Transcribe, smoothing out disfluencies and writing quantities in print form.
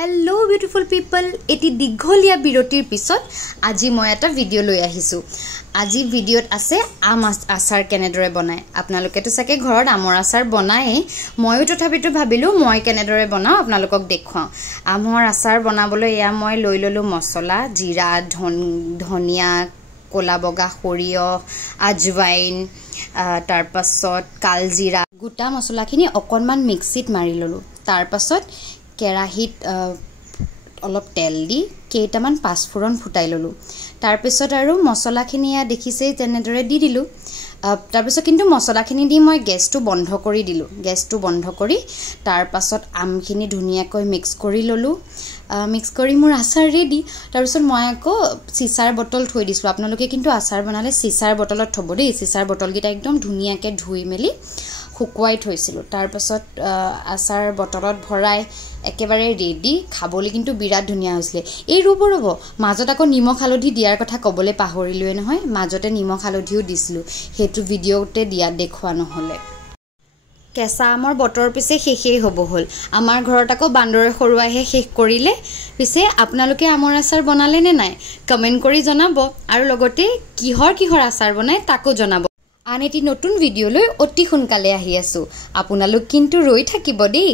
Hello beautiful people, এটি দীঘলীয়া বিৰতিৰ পিছত আজি মই এটা ভিডিও লৈ আহিছো। আজি ভিডিওত আছে আম আচাৰ কেনেদৰে বনায়। আপোনালোকে তো সাকে ঘৰত আমৰ আচাৰ বনায়, মইও তথাপিতো ভাবিলো মই কেনেদৰে বনাও আপোনালোকক দেখুৱাও। আমৰ আচাৰ বনাবলৈ এয়া মই লৈ ললো মছলা, জিৰা, ধনিয়া, কোলা বগা সৰিয়হ, আজৱাইন, তাৰ পাছত কালজিৰা, গোটা মছলাখিনি অকনমান মিক্সিত মাৰি ললো। তাৰ পাছত কেৰাহীত অলপ তেল দি কেইটামান পাঁচফোৰণ ফুটাই ললো। তাৰ পিছত আৰু মছলাখিনি দেখিছে তেনেদৰে দি দিলো। তাৰ পিছত কিন্তু মছলাখিনি দি মই গেছটো বন্ধ কৰি দিলো। গেছটো বন্ধ কৰি তাৰ পাছত আমখিনি ধুনীয়াকৈ মিক্স কৰি ললো। মিক্স কৰি মোৰ আচাৰ ৰেডি। তাৰ পিছত মই আকৌ চিচাৰ বটল থৈ দিছো। আপোনালোকে কিন্তু আচাৰ বনালে চিচাৰ বটলত থব দেই। চিচাৰ বটলকেইটা একদম ধুনীয়াকৈ ধুই মেলি শুকুৱাই থৈছিলো। তাৰ পাছত আচাৰ বটলত ভৰাই একেবাৰে ৰেডি। খাবলৈ কিন্তু বিৰাট ধুনীয়া হৈছিলে। এই ৰ'ব মাজত আকৌ নিমখ হালধি দিয়াৰ কথা ক'বলৈ পাহৰিলোৱে নহয়। মাজতে নিমখ হালধিও দিছিলো, সেইটো ভিডিঅ'তে দেখুৱা নহ'লে। কেঁচা আমৰ বতৰ পিছে শেষেই হ'ব হ'ল। আমাৰ ঘৰত আকৌ বান্দৰে সৰুৱাইহে শেষ কৰিলে। পিছে আপোনালোকে আমৰ আচাৰ বনালে নে নাই কমেণ্ট কৰি জনাব, আৰু লগতে কিহৰ আচাৰ বনায় তাকো জনাব। আন এটি নতুন ভিডিঅ'লৈ অতি সোনকালে আহি আছো। আপোনালোক কিন্তু ৰৈ থাকিব দেই।